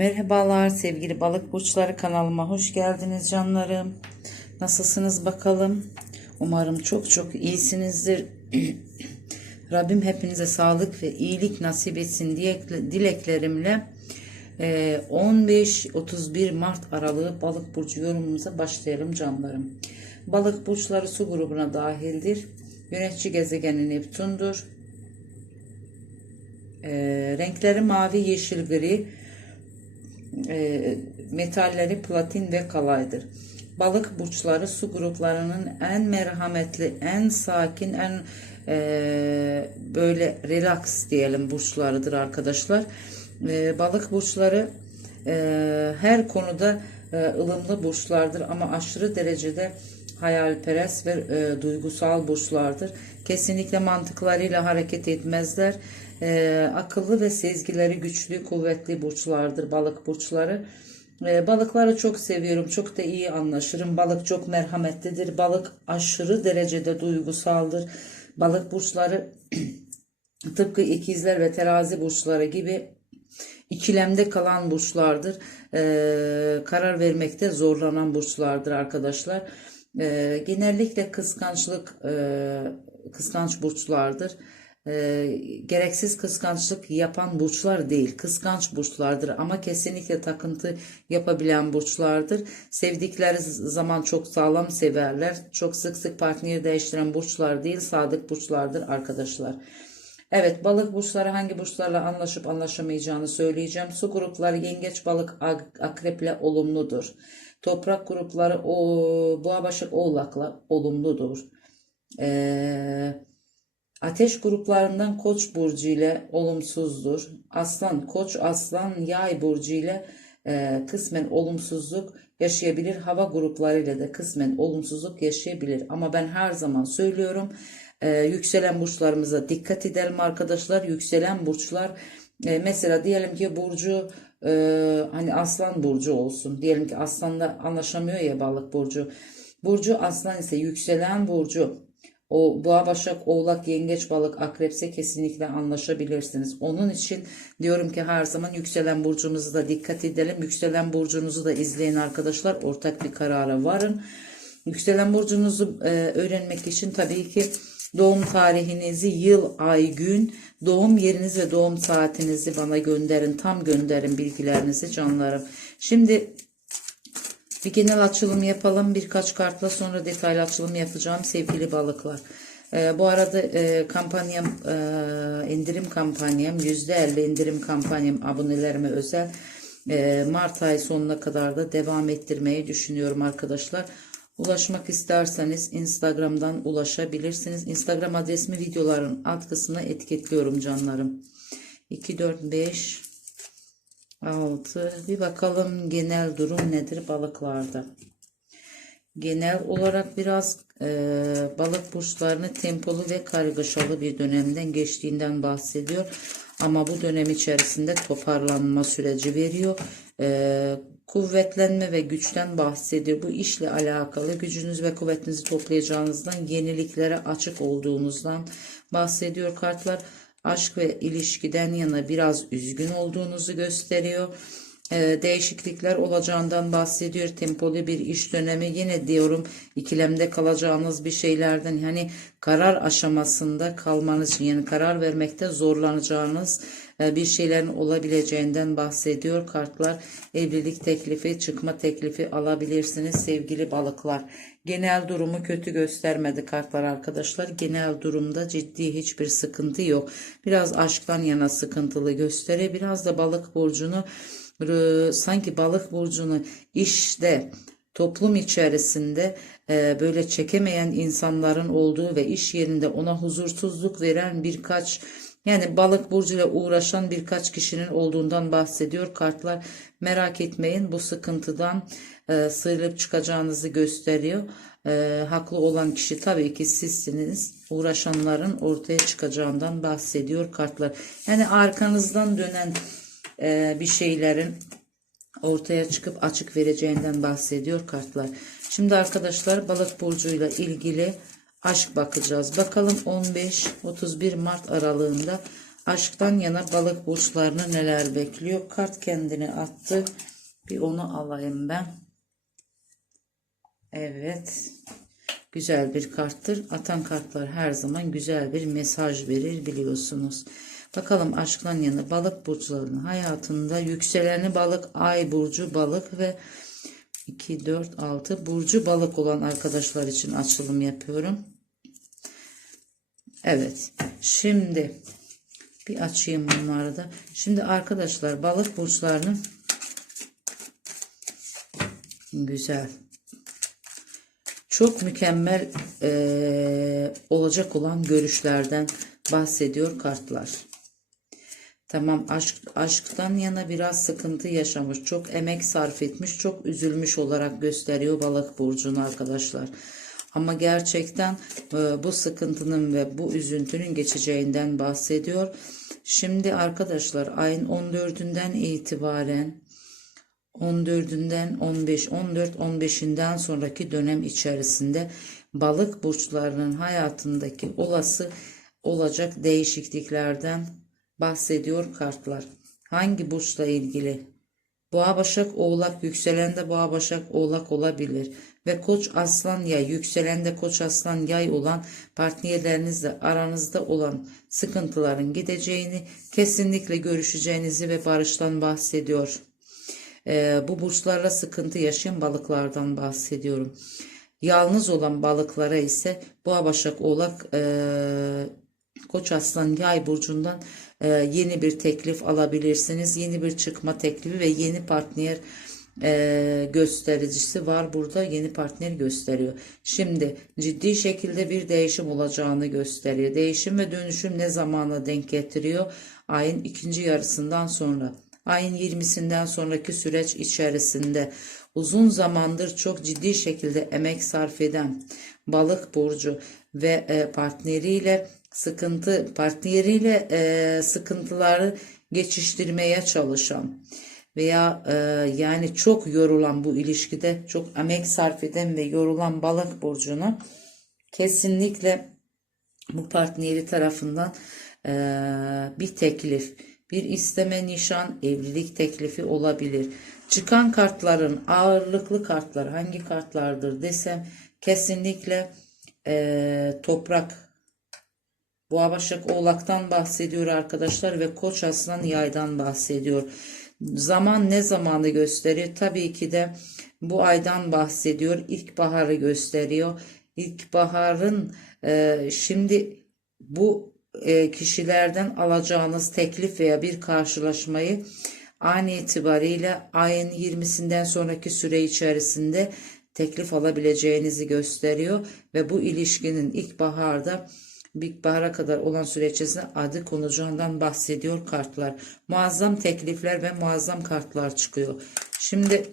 Merhabalar sevgili balık burçları kanalıma hoş geldiniz canlarım. Nasılsınız bakalım? Umarım çok çok iyisinizdir. Rabbim hepinize sağlık ve iyilik nasip etsin diye dileklerimle e, 15-31 Mart aralığı balık burcu yorumumuza başlayalım canlarım. Balık burçları su grubuna dahildir. Yönetici gezegeni Neptün'dür. E, renkleri mavi, yeşil, gri, e, metalleri platin ve kalaydır. Balık burçları su gruplarının en merhametli, en sakin, en e, böyle relax diyelim burçlarıdır arkadaşlar. E, balık burçları e, her konuda e, ılımlı burçlardır ama aşırı derecede hayalperest ve e, duygusal burçlardır. Kesinlikle mantıklarıyla hareket etmezler. E, akıllı ve sezgileri güçlü, kuvvetli burçlardır balık burçları. E, balıkları çok seviyorum, çok da iyi anlaşırım. Balık çok merhametlidir. Balık aşırı derecede duygusaldır. Balık burçları tıpkı ikizler ve terazi burçları gibi ikilemde kalan burçlardır. E, karar vermekte zorlanan burçlardır arkadaşlar. E, genellikle kıskançlık e, kıskanç burçlardır. E, gereksiz kıskançlık yapan burçlar değil, kıskanç burçlardır ama kesinlikle takıntı yapabilen burçlardır. Sevdikleri zaman çok sağlam severler. Çok sık sık partneri değiştiren burçlar değil, sadık burçlardır arkadaşlar. Evet balık burçları hangi burçlarla anlaşıp anlaşamayacağını söyleyeceğim. Su grupları yengeç balık akreple olumludur. Toprak grupları o boğa başak oğlakla olumludur. Ee, ateş gruplarından koç burcu ile olumsuzdur. Aslan koç aslan yay burcu ile e, kısmen olumsuzluk yaşayabilir. Hava grupları ile de kısmen olumsuzluk yaşayabilir. Ama ben her zaman söylüyorum e, yükselen burçlarımıza dikkat edelim arkadaşlar. Yükselen burçlar e, mesela diyelim ki burcu e, hani aslan burcu olsun. Diyelim ki aslanla anlaşamıyor ya balık burcu. Burcu aslan ise yükselen burcu o boğa başak oğlak yengeç balık akrepse kesinlikle anlaşabilirsiniz. Onun için diyorum ki her zaman yükselen burcumuzu da dikkat edelim. Yükselen burcunuzu da izleyin arkadaşlar. Ortak bir karara varın. Yükselen burcunuzu e, öğrenmek için tabii ki doğum tarihinizi, yıl, ay, gün, doğum yeriniz ve doğum saatinizi bana gönderin. Tam gönderin bilgilerinizi canlarım. Şimdi bir genel açılım yapalım. Birkaç kartla sonra detaylı açılım yapacağım sevgili balıklar. Ee, bu arada e, kampanyam, e, indirim kampanyam, %50 indirim kampanyam abonelerime özel. E, Mart ayı sonuna kadar da devam ettirmeyi düşünüyorum arkadaşlar. Ulaşmak isterseniz Instagram'dan ulaşabilirsiniz. Instagram adresimi videoların alt kısmına etiketliyorum canlarım. 2, 4, 5, 6. Bir bakalım genel durum nedir balıklarda. Genel olarak biraz e, balık burçlarını tempolu ve kargaşalı bir dönemden geçtiğinden bahsediyor. Ama bu dönem içerisinde toparlanma süreci veriyor. E, kuvvetlenme ve güçten bahsediyor. Bu işle alakalı gücünüz ve kuvvetinizi toplayacağınızdan, yeniliklere açık olduğunuzdan bahsediyor kartlar. Aşk ve ilişkiden yana biraz üzgün olduğunuzu gösteriyor. Ee, değişiklikler olacağından bahsediyor. Tempolu bir iş dönemi yine diyorum ikilemde kalacağınız bir şeylerden yani karar aşamasında kalmanız yani karar vermekte zorlanacağınız bir şeylerin olabileceğinden bahsediyor kartlar. Evlilik teklifi, çıkma teklifi alabilirsiniz sevgili balıklar. Genel durumu kötü göstermedi kartlar arkadaşlar. Genel durumda ciddi hiçbir sıkıntı yok. Biraz aşktan yana sıkıntılı gösteriyor. Biraz da balık burcunu sanki balık burcunu işte toplum içerisinde e, böyle çekemeyen insanların olduğu ve iş yerinde ona huzursuzluk veren birkaç yani balık burcuyla uğraşan birkaç kişinin olduğundan bahsediyor kartlar. Merak etmeyin bu sıkıntıdan e, sıyrılıp çıkacağınızı gösteriyor. E, haklı olan kişi tabii ki sizsiniz. Uğraşanların ortaya çıkacağından bahsediyor kartlar. Yani arkanızdan dönen e, bir şeylerin ortaya çıkıp açık vereceğinden bahsediyor kartlar. Şimdi arkadaşlar balık burcuyla ilgili aşk bakacağız. Bakalım 15-31 Mart aralığında Aşktan yana balık burçlarını neler bekliyor? Kart kendini attı. Bir onu alayım ben. Evet. Güzel bir karttır. Atan kartlar her zaman güzel bir mesaj verir biliyorsunuz. Bakalım aşktan yana balık burçlarının hayatında yükseleni balık, ay burcu balık ve 2, 4, 6 burcu balık olan arkadaşlar için açılım yapıyorum. Evet. Şimdi bir açayım bunları da. Şimdi arkadaşlar balık burçlarının güzel. Çok mükemmel eee, olacak olan görüşlerden bahsediyor kartlar. Tamam aşk, aşktan yana biraz sıkıntı yaşamış, çok emek sarf etmiş, çok üzülmüş olarak gösteriyor balık burcunu arkadaşlar. Ama gerçekten e, bu sıkıntının ve bu üzüntünün geçeceğinden bahsediyor. Şimdi arkadaşlar ayın 14'ünden itibaren 14'ünden 15, 14, 15'inden sonraki dönem içerisinde balık burçlarının hayatındaki olası olacak değişikliklerden bahsediyor kartlar. Hangi burçla ilgili? Boğa Başak Oğlak yükselen de Boğa Başak Oğlak olabilir ve Koç Aslan Yay yükselen de Koç Aslan Yay olan partnerlerinizle aranızda olan sıkıntıların gideceğini kesinlikle görüşeceğinizi ve barıştan bahsediyor. Ee, bu burçlarla sıkıntı yaşayan balıklardan bahsediyorum. Yalnız olan balıklara ise Boğa Başak Oğlak eee Koç Aslan Yay burcundan e, yeni bir teklif alabilirsiniz. Yeni bir çıkma teklifi ve yeni partner e, göstericisi var burada. Yeni partner gösteriyor. Şimdi ciddi şekilde bir değişim olacağını gösteriyor. Değişim ve dönüşüm ne zamana denk getiriyor? Ayın ikinci yarısından sonra. Ayın 20'sinden sonraki süreç içerisinde uzun zamandır çok ciddi şekilde emek sarf eden balık burcu ve e, partneriyle sıkıntı partneriyle e, sıkıntıları geçiştirmeye çalışan veya e, yani çok yorulan bu ilişkide çok emek sarf eden ve yorulan balık burcunu kesinlikle bu partneri tarafından e, bir teklif, bir isteme nişan, evlilik teklifi olabilir. Çıkan kartların ağırlıklı kartlar hangi kartlardır desem kesinlikle e, toprak Boğa Başak Oğlak'tan bahsediyor arkadaşlar ve Koç Aslan Yay'dan bahsediyor. Zaman ne zamanı gösteriyor? Tabii ki de bu aydan bahsediyor. İlkbaharı gösteriyor. İlkbaharın e, şimdi bu e, kişilerden alacağınız teklif veya bir karşılaşmayı an itibariyle ayın 20'sinden sonraki süre içerisinde teklif alabileceğinizi gösteriyor ve bu ilişkinin ilkbaharda ilkbahara kadar olan süre içerisinde adı konacağından bahsediyor kartlar. Muazzam teklifler ve muazzam kartlar çıkıyor. Şimdi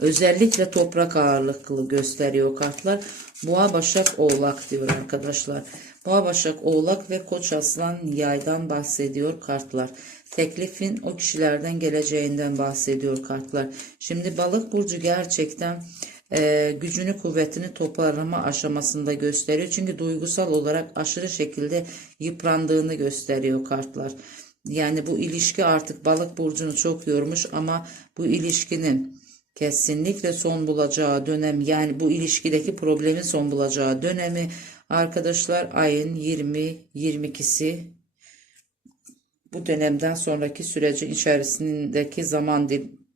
özellikle toprak ağırlıklı gösteriyor kartlar. Boğa Başak Oğlak diyor arkadaşlar. Boğa Başak Oğlak ve Koç Aslan Yay'dan bahsediyor kartlar. Teklifin o kişilerden geleceğinden bahsediyor kartlar. Şimdi balık burcu gerçekten e, gücünü kuvvetini toparlama aşamasında gösteriyor. Çünkü duygusal olarak aşırı şekilde yıprandığını gösteriyor kartlar. Yani bu ilişki artık balık burcunu çok yormuş ama bu ilişkinin kesinlikle son bulacağı dönem yani bu ilişkideki problemin son bulacağı dönemi arkadaşlar ayın 20-22'si bu dönemden sonraki sürecin içerisindeki zaman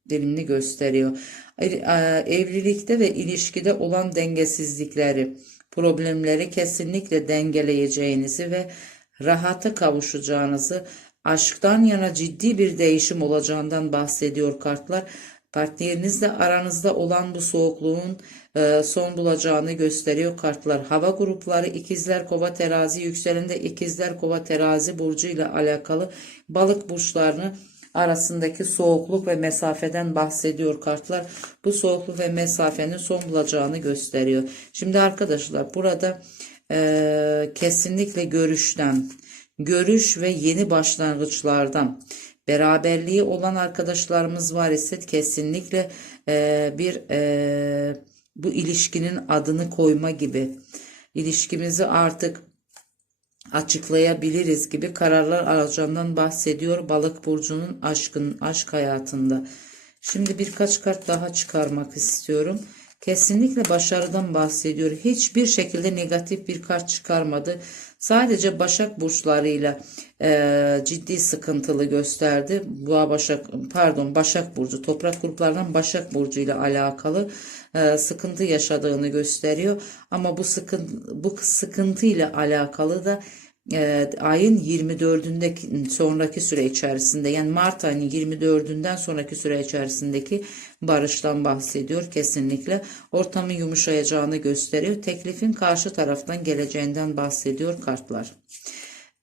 dilimini gösteriyor. E, evlilikte ve ilişkide olan dengesizlikleri, problemleri kesinlikle dengeleyeceğinizi ve rahata kavuşacağınızı, aşktan yana ciddi bir değişim olacağından bahsediyor kartlar. Partnerinizle aranızda olan bu soğukluğun e, son bulacağını gösteriyor kartlar. Hava grupları ikizler kova terazi yükselende ikizler kova terazi burcu ile alakalı balık burçlarını arasındaki soğukluk ve mesafeden bahsediyor kartlar. Bu soğukluk ve mesafenin son bulacağını gösteriyor. Şimdi arkadaşlar burada e, kesinlikle görüşten, görüş ve yeni başlangıçlardan beraberliği olan arkadaşlarımız var ise kesinlikle e, bir e, bu ilişkinin adını koyma gibi ilişkimizi artık açıklayabiliriz gibi kararlar alacağından bahsediyor balık burcunun aşkın aşk hayatında. Şimdi birkaç kart daha çıkarmak istiyorum. Kesinlikle başarıdan bahsediyor. Hiçbir şekilde negatif bir kart çıkarmadı. Sadece Başak burçlarıyla e, ciddi sıkıntılı gösterdi. Boğa Başak pardon Başak burcu toprak gruplarından Başak burcu ile alakalı e, sıkıntı yaşadığını gösteriyor. Ama bu sıkıntı bu sıkıntı ile alakalı da e, ayın 24'ünde sonraki süre içerisinde yani Mart ayının 24'ünden sonraki süre içerisindeki barıştan bahsediyor kesinlikle. Ortamın yumuşayacağını gösteriyor. Teklifin karşı taraftan geleceğinden bahsediyor kartlar.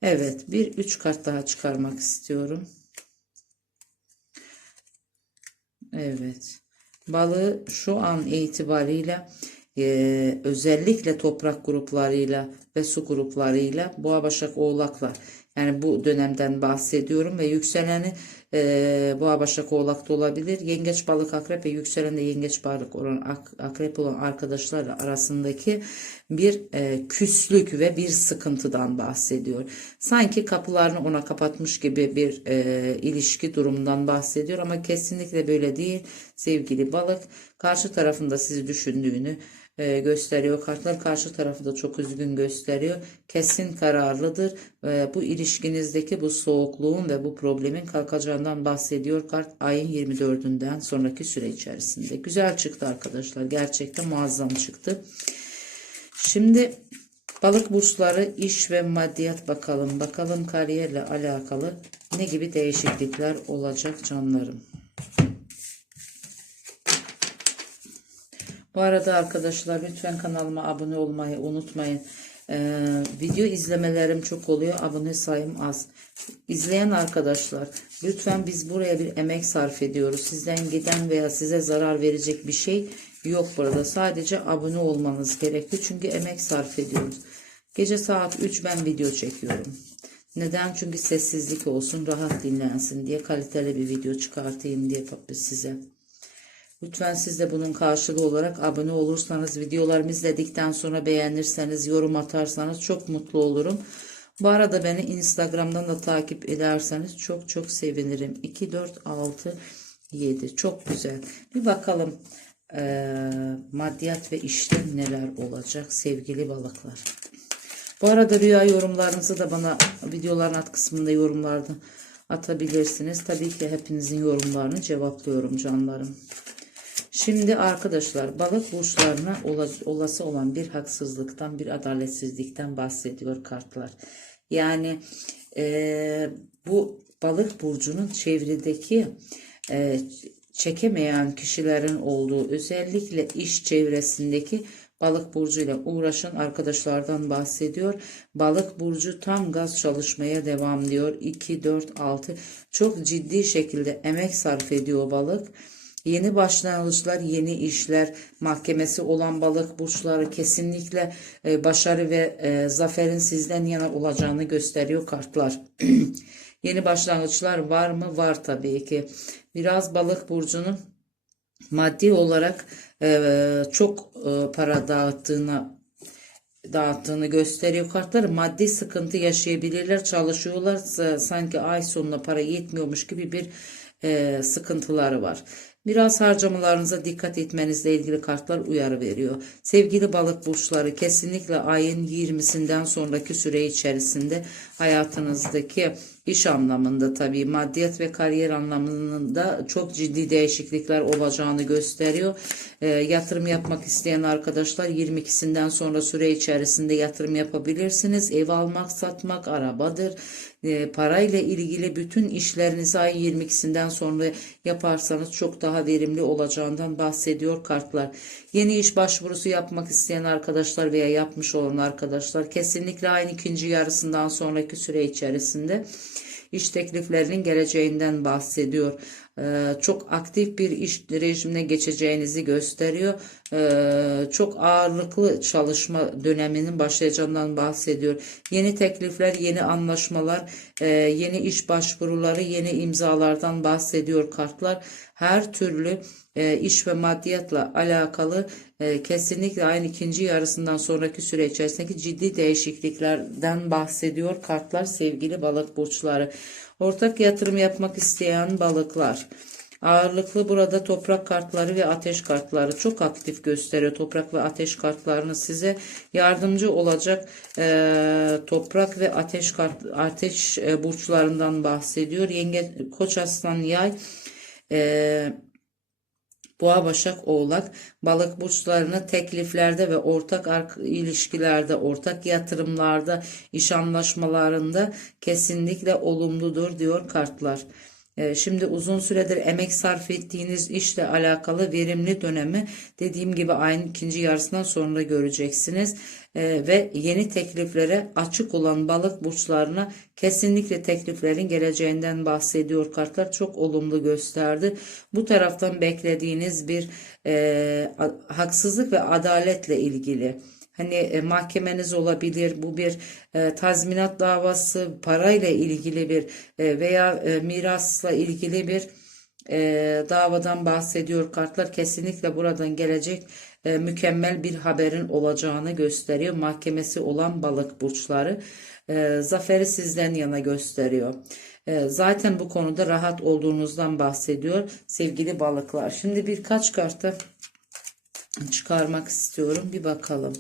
Evet bir üç kart daha çıkarmak istiyorum. Evet. Balığı şu an itibariyle e, özellikle toprak gruplarıyla ve su gruplarıyla boğa başak oğlakla yani bu dönemden bahsediyorum ve yükseleni e, boğa başak oğlakta olabilir. Yengeç balık akrep ve yükselen de yengeç balık olan ak- akrep olan arkadaşlar arasındaki bir e, küslük ve bir sıkıntıdan bahsediyor. Sanki kapılarını ona kapatmış gibi bir e, ilişki durumundan bahsediyor ama kesinlikle böyle değil. Sevgili balık karşı tarafında sizi düşündüğünü e, gösteriyor. Kartlar karşı tarafı da çok üzgün gösteriyor. Kesin kararlıdır. E, bu ilişkinizdeki bu soğukluğun ve bu problemin kalkacağından bahsediyor. Kart ayın 24'ünden sonraki süre içerisinde. Güzel çıktı arkadaşlar. Gerçekten muazzam çıktı. Şimdi balık burçları iş ve maddiyat bakalım. Bakalım kariyerle alakalı ne gibi değişiklikler olacak canlarım. Bu arada arkadaşlar lütfen kanalıma abone olmayı unutmayın. Ee, video izlemelerim çok oluyor. Abone sayım az. İzleyen arkadaşlar lütfen biz buraya bir emek sarf ediyoruz. Sizden giden veya size zarar verecek bir şey yok burada. Sadece abone olmanız gerekiyor. Çünkü emek sarf ediyoruz. Gece saat 3 ben video çekiyorum. Neden? Çünkü sessizlik olsun, rahat dinlensin diye kaliteli bir video çıkartayım diye size. Lütfen siz de bunun karşılığı olarak abone olursanız, videolarımı izledikten sonra beğenirseniz, yorum atarsanız çok mutlu olurum. Bu arada beni Instagram'dan da takip ederseniz çok çok sevinirim. 2, 4, 6, 7 çok güzel. Bir bakalım eee, maddiyat ve işte neler olacak sevgili balıklar. Bu arada rüya yorumlarınızı da bana videoların alt kısmında yorumlarda atabilirsiniz. Tabii ki hepinizin yorumlarını cevaplıyorum canlarım. Şimdi arkadaşlar balık burçlarına ola- olası olan bir haksızlıktan bir adaletsizlikten bahsediyor kartlar. Yani eee, bu balık burcunun çevredeki eee, çekemeyen kişilerin olduğu özellikle iş çevresindeki balık burcuyla uğraşan arkadaşlardan bahsediyor. Balık burcu tam gaz çalışmaya devam diyor. 2, 4, 6 çok ciddi şekilde emek sarf ediyor balık. Yeni başlangıçlar, yeni işler, mahkemesi olan balık burçları kesinlikle e, başarı ve e, zaferin sizden yana olacağını gösteriyor kartlar. yeni başlangıçlar var mı? Var tabii ki. Biraz balık burcunun maddi olarak e, çok e, para dağıttığına dağıttığını gösteriyor kartları. Maddi sıkıntı yaşayabilirler. Çalışıyorlar sa- sanki ay sonuna para yetmiyormuş gibi bir e, sıkıntıları var. Biraz harcamalarınıza dikkat etmenizle ilgili kartlar uyarı veriyor. Sevgili balık burçları kesinlikle ayın 20'sinden sonraki süre içerisinde hayatınızdaki iş anlamında tabii maddiyat ve kariyer anlamında çok ciddi değişiklikler olacağını gösteriyor. E, yatırım yapmak isteyen arkadaşlar 22'sinden sonra süre içerisinde yatırım yapabilirsiniz. Ev almak, satmak, arabadır. E, parayla ilgili bütün işlerinizi ayın 22'sinden sonra yaparsanız çok daha verimli olacağından bahsediyor kartlar. Yeni iş başvurusu yapmak isteyen arkadaşlar veya yapmış olan arkadaşlar kesinlikle ayın ikinci yarısından sonraki süre içerisinde iş tekliflerinin geleceğinden bahsediyor. Ee, çok aktif bir iş rejimine geçeceğinizi gösteriyor. Ee, çok ağırlıklı çalışma döneminin başlayacağından bahsediyor. Yeni teklifler, yeni anlaşmalar, e, yeni iş başvuruları, yeni imzalardan bahsediyor kartlar. Her türlü e, iş ve maddiyatla alakalı e, kesinlikle aynı ikinci yarısından sonraki süre içerisindeki ciddi değişikliklerden bahsediyor kartlar sevgili balık burçları. Ortak yatırım yapmak isteyen balıklar. Ağırlıklı burada toprak kartları ve ateş kartları çok aktif gösteriyor. Toprak ve ateş kartlarını size yardımcı olacak e, toprak ve ateş kart ateş e, burçlarından bahsediyor. Yenge, Koç, Aslan, Yay, e, Boğa, Başak, Oğlak, balık burçlarını tekliflerde ve ortak ilişkilerde, ortak yatırımlarda, iş anlaşmalarında kesinlikle olumludur diyor kartlar. Ee, Şimdi uzun süredir emek sarf ettiğiniz işle alakalı verimli dönemi dediğim gibi ayın ikinci yarısından sonra göreceksiniz. Ee, ve yeni tekliflere açık olan balık burçlarına kesinlikle tekliflerin geleceğinden bahsediyor kartlar. Çok olumlu gösterdi. Bu taraftan beklediğiniz bir e, haksızlık ve adaletle ilgili. Hani e, mahkemeniz olabilir, bu bir e, tazminat davası, parayla ilgili bir e, veya mirasla ilgili bir davadan bahsediyor kartlar. Kesinlikle buradan gelecek mükemmel bir haberin olacağını gösteriyor. Mahkemesi olan balık burçları zaferi sizden yana gösteriyor. Zaten bu konuda rahat olduğunuzdan bahsediyor sevgili balıklar. Şimdi birkaç kartı çıkarmak istiyorum. Bir bakalım.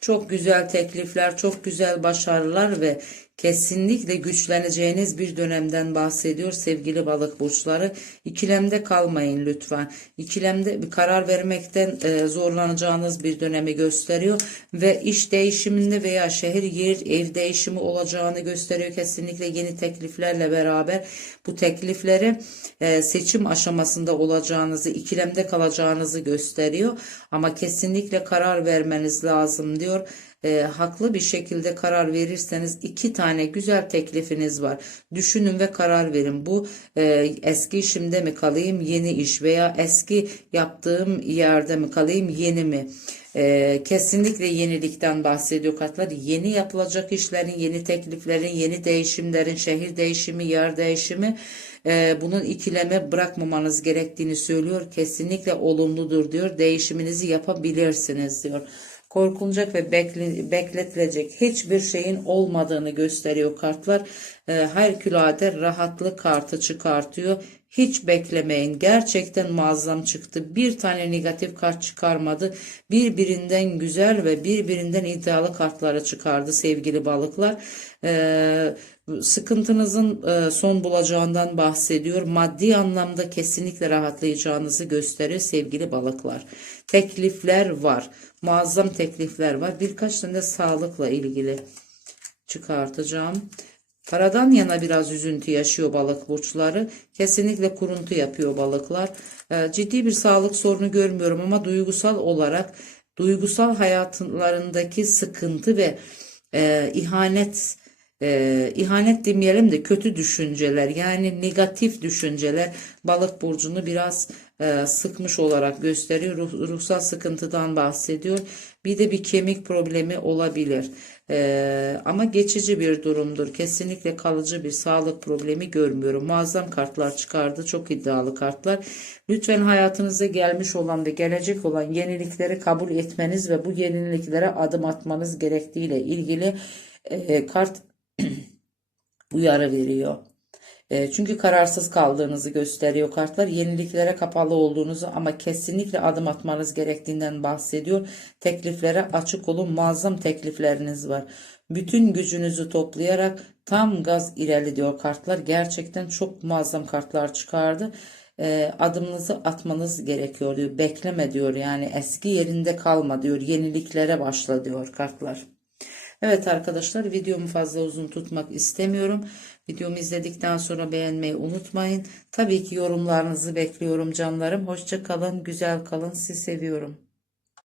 Çok güzel teklifler, çok güzel başarılar ve kesinlikle güçleneceğiniz bir dönemden bahsediyor sevgili balık burçları. İkilemde kalmayın lütfen. İkilemde bir karar vermekten e, zorlanacağınız bir dönemi gösteriyor ve iş değişiminde veya şehir yer ev değişimi olacağını gösteriyor. Kesinlikle yeni tekliflerle beraber bu teklifleri e, seçim aşamasında olacağınızı, ikilemde kalacağınızı gösteriyor. Ama kesinlikle karar vermeniz lazım diyor e, haklı bir şekilde karar verirseniz iki tane güzel teklifiniz var. Düşünün ve karar verin. Bu e, eski işimde mi kalayım yeni iş veya eski yaptığım yerde mi kalayım yeni mi? E, kesinlikle yenilikten bahsediyor kartlar. Yeni yapılacak işlerin, yeni tekliflerin, yeni değişimlerin, şehir değişimi, yer değişimi e, bunun ikileme bırakmamanız gerektiğini söylüyor. Kesinlikle olumludur diyor. Değişiminizi yapabilirsiniz diyor korkulacak ve bekle, bekletilecek hiçbir şeyin olmadığını gösteriyor kartlar. E, harikulade rahatlık kartı çıkartıyor. Hiç beklemeyin. Gerçekten muazzam çıktı. Bir tane negatif kart çıkarmadı. Birbirinden güzel ve birbirinden iddialı kartları çıkardı sevgili balıklar. Ee, sıkıntınızın e, son bulacağından bahsediyor. Maddi anlamda kesinlikle rahatlayacağınızı gösterir sevgili balıklar. Teklifler var. Muazzam teklifler var. Birkaç tane de sağlıkla ilgili çıkartacağım. Paradan yana biraz üzüntü yaşıyor balık burçları. Kesinlikle kuruntu yapıyor balıklar. Ee, ciddi bir sağlık sorunu görmüyorum ama duygusal olarak duygusal hayatlarındaki sıkıntı ve e, ihanet e, ihanet demeyelim de kötü düşünceler yani negatif düşünceler balık burcunu biraz e, sıkmış olarak gösteriyor. Ruh, ruhsal sıkıntıdan bahsediyor. Bir de bir kemik problemi olabilir. E, ama geçici bir durumdur. Kesinlikle kalıcı bir sağlık problemi görmüyorum. Muazzam kartlar çıkardı. Çok iddialı kartlar. Lütfen hayatınıza gelmiş olan ve gelecek olan yenilikleri kabul etmeniz ve bu yeniliklere adım atmanız gerektiğiyle ilgili e, kart uyarı veriyor. E, çünkü kararsız kaldığınızı gösteriyor kartlar. Yeniliklere kapalı olduğunuzu ama kesinlikle adım atmanız gerektiğinden bahsediyor. Tekliflere açık olun. Muazzam teklifleriniz var. Bütün gücünüzü toplayarak tam gaz ilerli diyor kartlar. Gerçekten çok muazzam kartlar çıkardı. E, adımınızı atmanız gerekiyor diyor. Bekleme diyor yani eski yerinde kalma diyor. Yeniliklere başla diyor kartlar. Evet arkadaşlar videomu fazla uzun tutmak istemiyorum. Videomu izledikten sonra beğenmeyi unutmayın. Tabii ki yorumlarınızı bekliyorum canlarım. Hoşça kalın, güzel kalın. Sizi seviyorum.